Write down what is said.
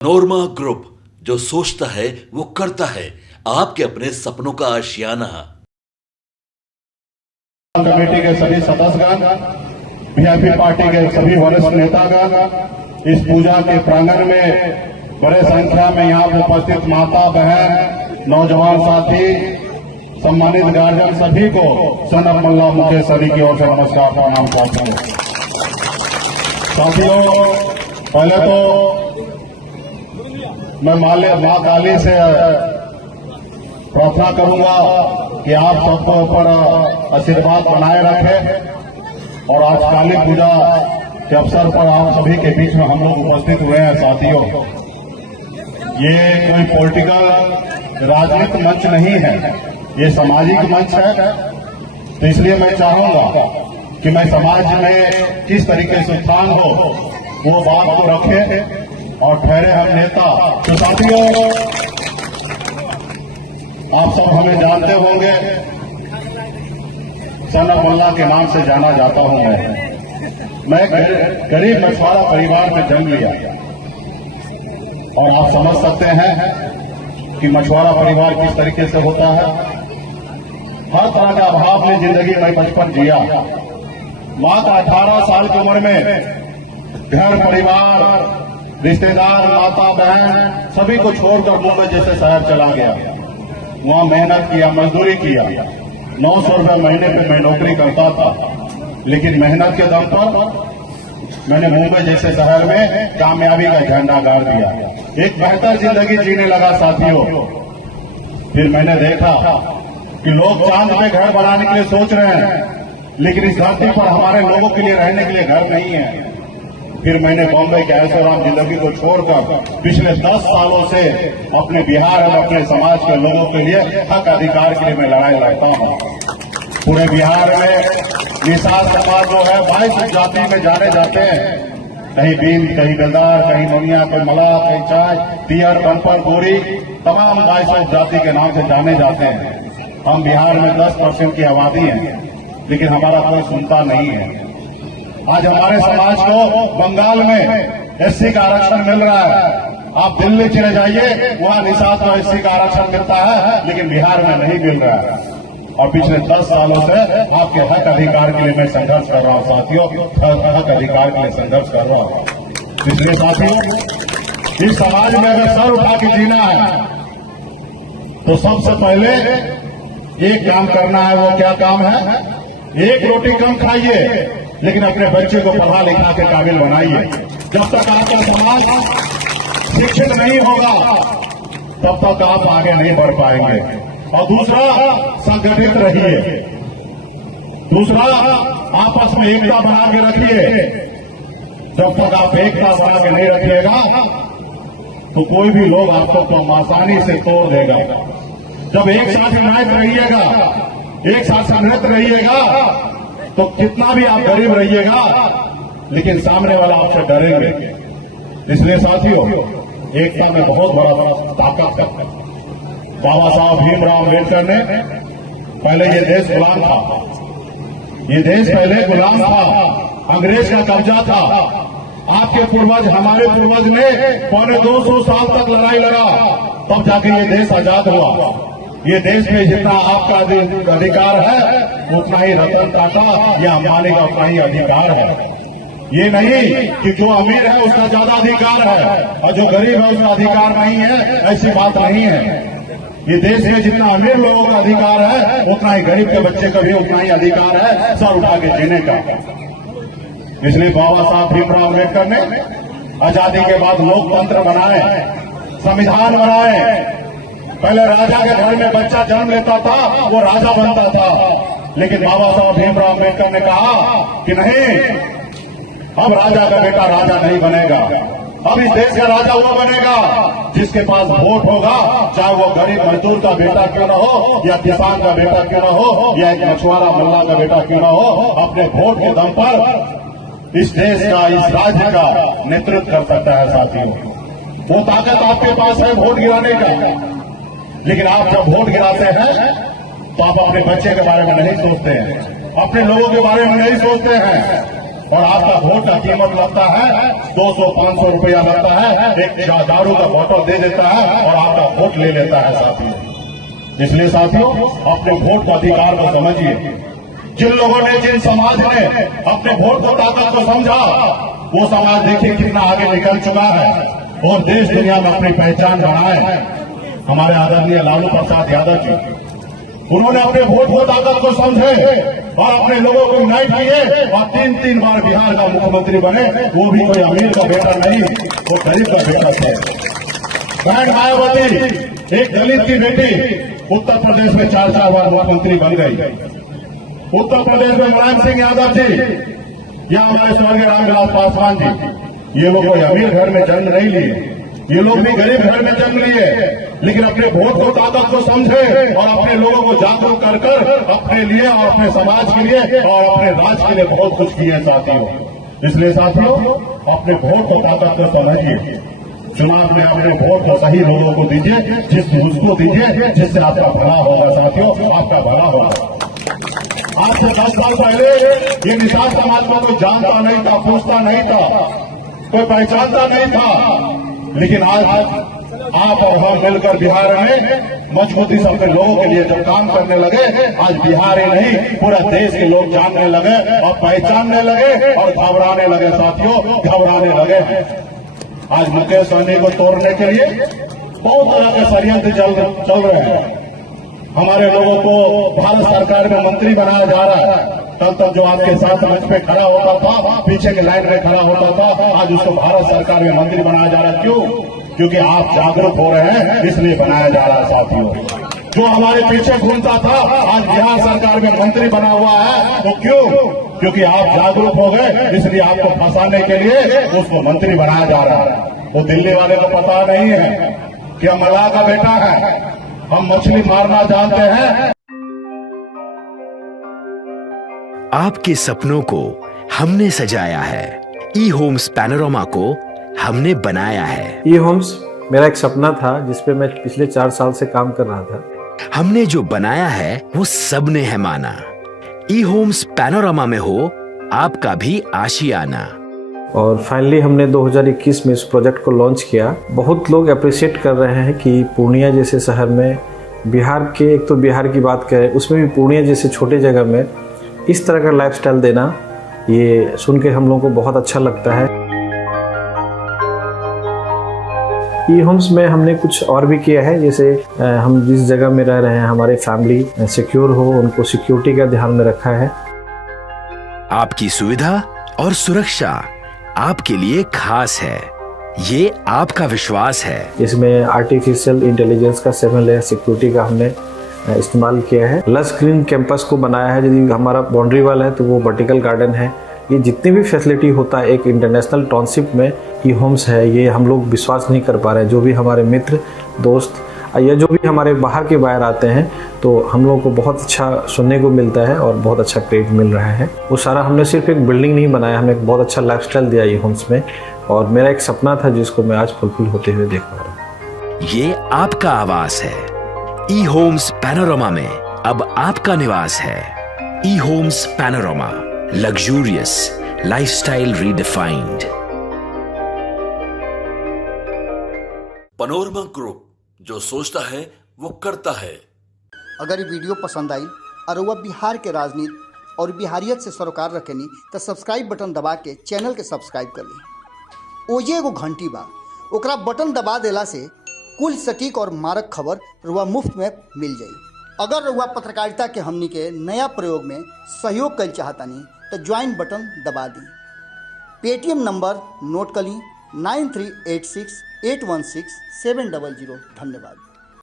नोरमा group, जो सोचता है वो करता है। आपके अपने सपनों का आशियाना। कमेटी के सभी सदस्यगण, वीआईपी पार्टी के सभी वरिष्ठ नेतागण, इस पूजा के प्रांगण में बड़े संख्या में यहाँ उपस्थित माता बहन, नौजवान साथी, सम्मानित गार्जियन, सभी को सनत मल्ला मुकेश सरी की ओर से नमस्कार प्रणाम करता हूँ। साथियों, पहले तो मैं माँ काली से प्रार्थना करूंगा कि आप सबको ऊपर आशीर्वाद बनाए रखें। और आज काली पूजा के अवसर पर आप सभी के बीच में हम लोग उपस्थित हुए हैं। साथियों, ये कोई पॉलिटिकल राजनीतिक मंच नहीं है, ये सामाजिक मंच है। तो इसलिए मैं चाहूंगा कि मैं समाज में किस तरीके से उत्थान हो वो बात को रखें और ठहरे हम नेता। तो साथियों, आप सब हमें जानते होंगे, सनत मल्ला के नाम से जाना जाता हूं। मैं गरीब मछुआरा परिवार में जन्म लिया और आप समझ सकते हैं कि मछुआरा परिवार किस तरीके से होता है। हर तरह का अभाव में जिंदगी में बचपन जिया। मात्र 18 साल की उम्र में घर परिवार, रिश्तेदार, माता बहन सभी को छोड़कर मुंबई जैसे शहर चला गया। वहां मेहनत किया, मजदूरी किया। 900 रुपये महीने पे मैं नौकरी करता था, लेकिन मेहनत के दम पर मैंने मुंबई जैसे शहर में कामयाबी का झंडा गाड़ दिया। एक बेहतर जिंदगी जीने लगा। साथियों, फिर मैंने देखा कि लोग चांद पे घर बनाने के लिए सोच रहे हैं, लेकिन इस धरती पर हमारे लोगों के लिए रहने के लिए घर नहीं है। फिर मैंने बॉम्बे के ऐशोआराम जिंदगी को छोड़कर पिछले 10 सालों से अपने बिहार और अपने समाज के लोगों के लिए हक अधिकार के लिए मैं लड़ाई लड़ता हूँ। पूरे बिहार में निषाद समाज जो है 22 जाति में जाने जाते हैं। कहीं बीन, कहीं बेलदार, कहीं ममिया, कहीं मलाह, कहीं चाय, तियर, बनपर, गोरी, तमाम 22 जाति के नाम से जाने जाते हैं। हम बिहार में 10% की आबादी है, लेकिन हमारा कोई सुनता नहीं है। आज हमारे समाज को बंगाल में एससी का आरक्षण मिल रहा है। आप दिल्ली चले जाइए, वहां निषाद को एससी का आरक्षण मिलता है, लेकिन बिहार में नहीं मिल रहा है। और पिछले 10 सालों से आपके हक अधिकार के लिए मैं संघर्ष कर रहा हूं। साथियों, हक अधिकार के लिए संघर्ष कर रहा हूं। इसलिए साथियों, इस समाज में अगर सर उठा के जीना है तो सबसे पहले एक काम करना है। वो क्या काम है? एक रोटी कम खाइए, लेकिन अपने बच्चे को पढ़ा लिखा के काबिल बनाइए। जब तक आपका समाज शिक्षित नहीं होगा, तब तक आप आगे नहीं बढ़ पाएंगे। और दूसरा, संगठित रहिए। दूसरा, आपस में एकता बना के रखिए। जब तक आप एकता बना के नहीं रखिएगा तो कोई भी लोग आपको आसानी से तोड़ देगा। जब एक साथ यूनाइट रहिएगा, एक साथ संगठित रहिएगा, तो कितना भी आप गरीब रहिएगा, लेकिन सामने वाला आपसे डरेंगे। इसलिए साथियों, एकता में बहुत बड़ा ताकत है। बाबा साहब भीमराव अम्बेडकर ने पहले ये देश गुलाम था। ये देश पहले गुलाम था, अंग्रेज का कब्जा था। आपके पूर्वज, हमारे पूर्वज ने 250 साल तक लड़ाई लड़ा, तब जाके ये देश आजाद हुआ। ये देश में जितना आपका अधिकार है, उतना ही रतन टाटा या अंबानी का उतना ही अधिकार है। ये नहीं कि जो अमीर है उसका ज्यादा अधिकार है और जो गरीब है उसका अधिकार नहीं है, ऐसी बात नहीं है। ये देश में जितना अमीर लोगों का अधिकार है, उतना ही गरीब के बच्चे का भी उतना ही अधिकार है सर उठा के जीने का। इसलिए बाबा साहब भीमराव अम्बेडकर ने आजादी के बाद लोकतंत्र बनाए, संविधान बनाए। पहले राजा के घर में बच्चा जन्म लेता था, वो राजा बनता था, लेकिन बाबा साहब भीमराव अम्बेडकर ने कहा कि नहीं, अब राजा का बेटा राजा नहीं बनेगा। अब इस देश का राजा वो बनेगा जिसके पास वोट होगा, चाहे वो गरीब मजदूर का बेटा क्यों न हो, या किसान का बेटा क्यों न हो, या एक मछुआरा मल्ला का बेटा क्यों न हो। अपने वोट के दम पर इस देश का, इस राज्य का नेतृत्व कर सकता है। साथियों, वो ताकत आपके पास है वोट गिराने का, लेकिन आप जब वोट गिराते हैं तो आप अपने बच्चे के बारे में नहीं सोचते हैं, अपने लोगों के बारे में नहीं सोचते हैं। और आपका वोट का कीमत लगता है 200-500 रुपया लगता है, एक दारू का बोतल दे देता है और आपका वोट ले लेता है साथियों। इसलिए साथियों, अपने वोट के अधिकार को समझिए। जिन लोगों ने, जिन समाज ने अपने वोट को ताकत को समझा, वो समाज देखिए कितना आगे निकल चुका है और देश दुनिया में अपनी पहचान बनाए। हमारे आदरणीय लालू प्रसाद यादव जी, उन्होंने अपने वोट को ताकत को समझे और अपने लोगों को यूनाइट किए और 3 बार बिहार का मुख्यमंत्री बने। वो भी कोई अमीर का बेटा नहीं, वो गरीब का बेटा थे। बहन मायावती एक दलित की बेटी उत्तर प्रदेश में 4 बार मुख्यमंत्री बन गई। उत्तर प्रदेश में मुलायम सिंह यादव जी या हमारे स्वर्गीय रामविलास पासवान जी, ये लोग कोई अमीर घर में जन्म नहीं लिए, ये लोग भी गरीब घर में जन्म लिए, लेकिन अपने वोट को ताकत को समझे और अपने लोगों को जागरूक कर कर अपने लिए और अपने समाज के लिए और अपने राज्य के लिए बहुत कुछ किए साथियों। इसलिए साथियों, अपने वोट को ताकत को समझिए। चुनाव में अपने वोट को सही लोगों को दीजिए, उसको दीजिए जिससे आपका भला होगा साथियों, आपका भला होगा। आज से 10 साल पहले ये निषाद समाज को कोई जानता नहीं था, पूछता नहीं था, कोई पहचानता नहीं था, लेकिन आज आप और हम मिलकर बिहार में मजबूती से अपने लोगों के लिए जब काम करने लगे, आज बिहार ही नहीं पूरा देश के लोग जानने लगे और पहचानने लगे और घबराने लगे साथियों, घबराने लगे। आज मुकेश सहनी को तोड़ने के लिए बहुत तरह के षड्यंत्र चल रहे हैं। हमारे लोगों को भारत सरकार में मंत्री बनाया जा रहा है। कल तक जो आपके साथ मंच पे खड़ा होता था, पीछे के लाइन में खड़ा होता था, आज उसको भारत सरकार में मंत्री बनाया जा रहा है। क्यों? क्योंकि आप जागरूक हो रहे हैं, इसलिए बनाया जा रहा है साथियों। जो हमारे पीछे घूमता था, आज बिहार सरकार में मंत्री बना हुआ है। तो क्यों? क्योंकि आप जागरूक हो गए, इसलिए आपको फंसाने के लिए उसको मंत्री बनाया जा रहा है। वो दिल्ली वाले को पता नहीं है कि हम मल्लाह का बेटा है, हम मछली मारना जानते हैं। आपके सपनों को हमने सजाया है, ई होम्स पैनोरमा को हमने बनाया है। ई होम्स मेरा एक सपना था जिसपे मैं पिछले 4 साल से काम कर रहा था। हमने जो बनाया है वो सबने है माना। ई होम्स पैनोरमा में हो आपका भी आशियाना। और फाइनली हमने 2021 में इस प्रोजेक्ट को लॉन्च किया। बहुत लोग अप्रिशिएट कर रहे हैं कि पूर्णिया जैसे शहर में, बिहार के, एक तो बिहार की बात करें उसमें भी पूर्णिया जैसे छोटे जगह में इस तरह का लाइफस्टाइल देना, ये सुन के हम लोगों को बहुत अच्छा लगता है। ई होम्स में हमने कुछ और भी किया है, जैसे हम जिस जगह में रह रहे हैं हमारे फैमिली सिक्योर हो, उनको सिक्योरिटी का ध्यान में रखा है। आपकी सुविधा और सुरक्षा आपके लिए खास है, ये आपका विश्वास है। इसमें आर्टिफिशियल इंटेलिजेंस का 7 लेयर सिक्योरिटी का हमने इस्तेमाल किया है। लश ग्रीन कैंपस को बनाया है। यदि हमारा बाउंड्री वाल है तो वो वर्टिकल गार्डन है। ये जितनी भी फैसिलिटी होता है एक इंटरनेशनल टाउनशिप में, ई होम्स है, ये हम लोग विश्वास नहीं कर पा रहे हैं। जो भी हमारे मित्र दोस्त या जो भी हमारे बाहर के बाहर आते हैं तो हम लोगों को बहुत अच्छा सुनने को मिलता है और बहुत अच्छा क्रेडिट मिल रहा है। वो सारा हमने सिर्फ एक बिल्डिंग नहीं बनाया, हमने एक बहुत अच्छा लाइफस्टाइल दिया ई होम्स में, और मेरा एक सपना था जिसको मैं आज फुलफिल होते हुए देख पा रहा हूँ। ये आपका आवास है। ई होम्स पैनोरमा में अब आपका निवास है। E Homes Panorama, luxurious lifestyle redefined. Panorama group, जो सोचता है वो करता है। अगर ये वीडियो पसंद आई और वह बिहार के राजनीति और बिहारियत से सरोकार रखेनी तो सब्सक्राइब बटन दबा के चैनल के सब्सक्राइब कर ली। ओजे एगो घंटी बा, ओकरा बटन दबा देला से कुल सटीक और मारक खबर रुआ मुफ्त में मिल जाई। अगर रुआ पत्रकारिता के हमनी के नया प्रयोग में सहयोग कर चाहतानी तो ज्वाइन बटन दबा दी। पेटीएम नंबर नोट कर ली 9386 816 700। धन्यवाद।